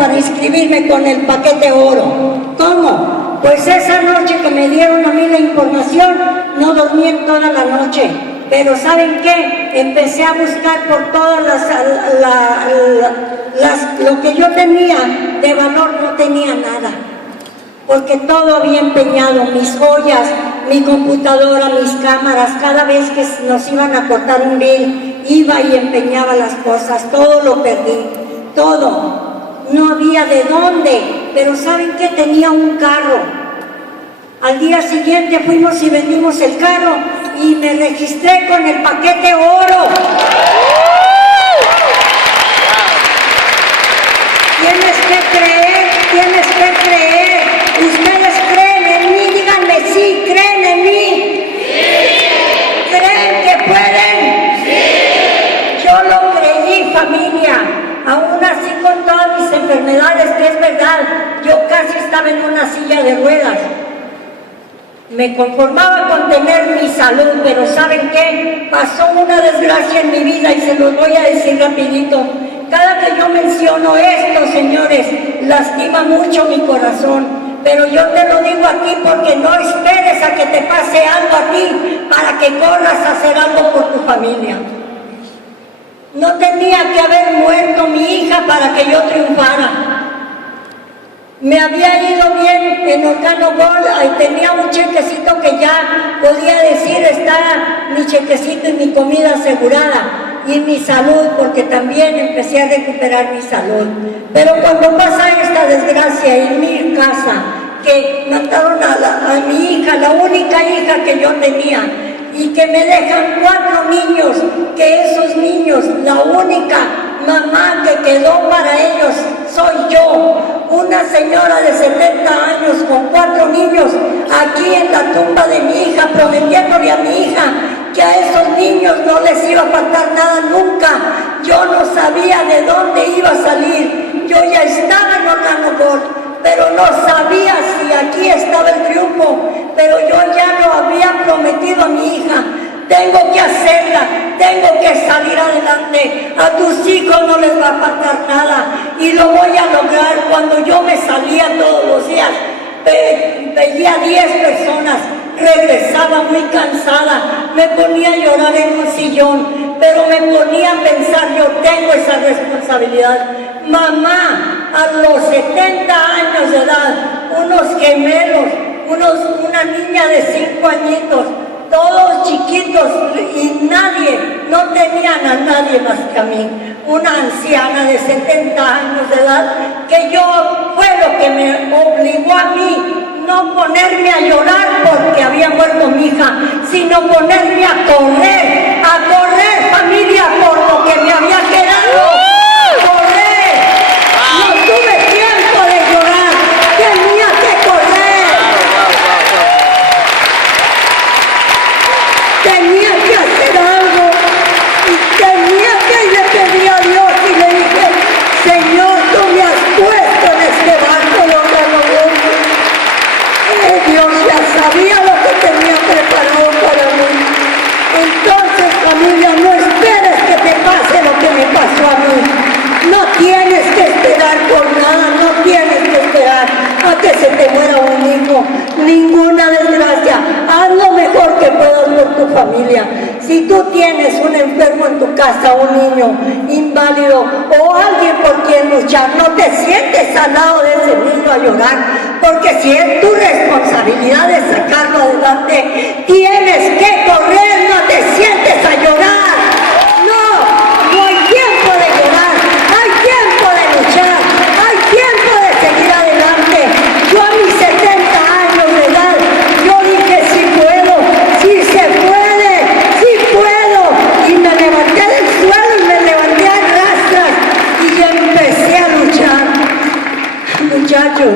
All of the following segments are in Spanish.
para inscribirme con el paquete oro. ¿Cómo? Pues esa noche que me dieron a mí la información, no dormí en toda la noche. Pero ¿saben qué? Empecé a buscar por todas lo que yo tenía de valor, no tenía nada. Porque todo había empeñado, mis joyas, mi computadora, mis cámaras. Cada vez que nos iban a cortar un bill, iba y empeñaba las cosas. Todo lo perdí, todo. No había de dónde, pero ¿saben qué? Tenía un carro. Al día siguiente fuimos y vendimos el carro y me registré con el paquete oro. Tienes que creer, tienes que creer. Ustedes creen en mí, díganme sí, creen en mí. Sí. ¿Creen que pueden? Sí. Yo lo creí, familia. Aún así, con todas mis enfermedades, que es verdad, yo casi estaba en una silla de ruedas. Me conformaba con tener mi salud, pero ¿saben qué? Pasó una desgracia en mi vida y se los voy a decir rapidito. Cada que yo menciono esto, señores, lastima mucho mi corazón. Pero yo te lo digo aquí porque no esperes a que te pase algo a ti para que corras a hacer algo por tu familia. No tenía que haber muerto mi hija para que yo triunfara. Me había ido bien en Organo Gold, tenía un chequecito que ya podía decir, está mi chequecito y mi comida asegurada, y mi salud, porque también empecé a recuperar mi salud. Pero cuando pasa esta desgracia en mi casa, que mataron a mi hija, la única hija que yo tenía, y que me dejan 4 niños, que esos niños, la única mamá que quedó para ellos soy yo, una señora de 70 años con 4 niños, aquí en la tumba de mi hija, prometiéndole a mi hija que a esos niños no les iba a faltar nada nunca. Yo no sabía de dónde iba a salir, yo ya estaba en Organo Gold, pero no sabía si aquí estaba el triunfo, pero yo ya lo había prometido a mi hija. Tengo que hacerla, tengo que salir adelante, a tus hijos no les va a faltar nada, y lo voy a lograr. Cuando yo me salía todos los días, veía 10 personas, regresaba muy cansada, me ponía a llorar en un sillón, pero me ponía a pensar, yo tengo esa responsabilidad. Mamá, a los 70 años de edad, unos gemelos, una niña de 5 añitos, todos chiquitos, y no tenían a nadie más que a mí, una anciana de 70 años de edad, que yo fue lo que me obligó a mí no ponerme a llorar porque había muerto mi hija, sino ponerme a correr familia, por lo que me había quedado. Correr, no tuve tiempo de llorar, tenía que correr. Tenía que hacer algo y tenía que ir a pedir a Dios y le dije, Señor, tú me has puesto en este barco de Organo Gold. Dios ya sabía lo que tenía preparado para mí. Entonces, familia, no esperes que te pase lo que me pasó a mí. No tienes que esperar por nada, no tienes que esperar a que se te muera un hijo, ninguna desgracia. Haz lo mejor que puedas por tu familia. Si tú tienes un enfermo en tu casa, un niño inválido o alguien por quien luchar, no te sientes al lado de ese niño a llorar, porque si es tu responsabilidad de sacarlo adelante, tienes que correr, no te sientes a llorar. No hay tiempo de llorar, hay tiempo de luchar, hay tiempo de seguir adelante. Yo a mis 70 años de edad, yo dije, sí puedo, sí se puede, sí puedo, y me levanté del suelo y me levanté a rastras y empecé a luchar. Muchachos,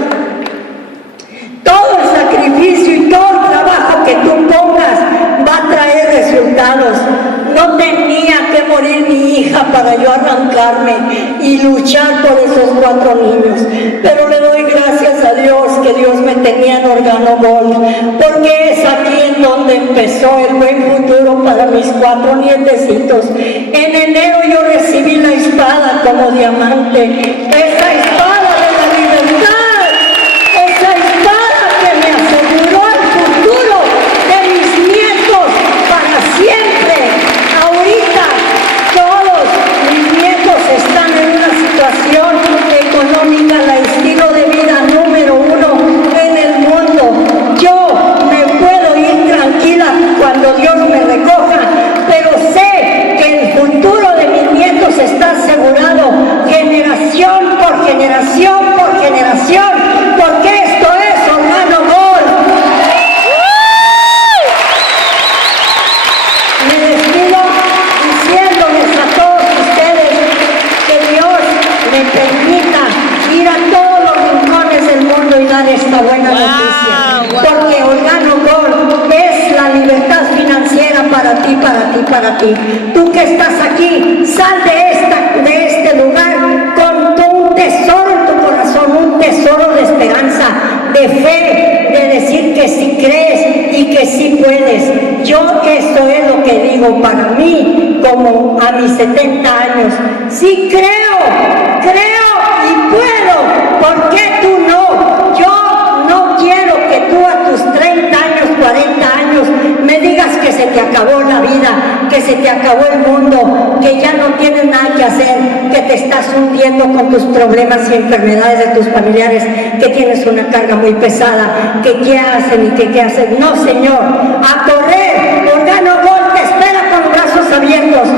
todo el sacrificio y todo el trabajo que tú pongas va a traer resultados. No tenía que morir mi hija para yo arrancarme y luchar por esos 4 niños, pero le doy gracias a Dios que Dios me tenía en Organo Gold, porque es aquí en donde empezó el buen futuro para mis 4 nietecitos. En enero yo recibí la espada como diamante. Esa espada generación por generación, porque esto es Organo Gold. Me despido diciéndoles a todos ustedes que Dios me permita ir a todos los rincones del mundo y dar esta buena noticia, porque Organo Gold es la libertad financiera para ti, para ti, para ti. Tú que estás aquí, sal de este lugar con un tesoro en tu corazón, un tesoro de esperanza, de fe, de decir que sí crees y que sí puedes. Yo esto es lo que digo para mí, como a mis 70 años. Sí creo y puedo. ¿Por qué tú no? Yo no quiero que tú a tus 30 años, 40 años, me digas que se te acabó la vida, que se te acabó el mundo, que ya no tienes nada que hacer, que te estás hundiendo con tus problemas y enfermedades de tus familiares, que tienes una carga muy pesada, que qué hacen y que qué hacen. No, Señor, a correr. Organo Gold te espera con brazos abiertos.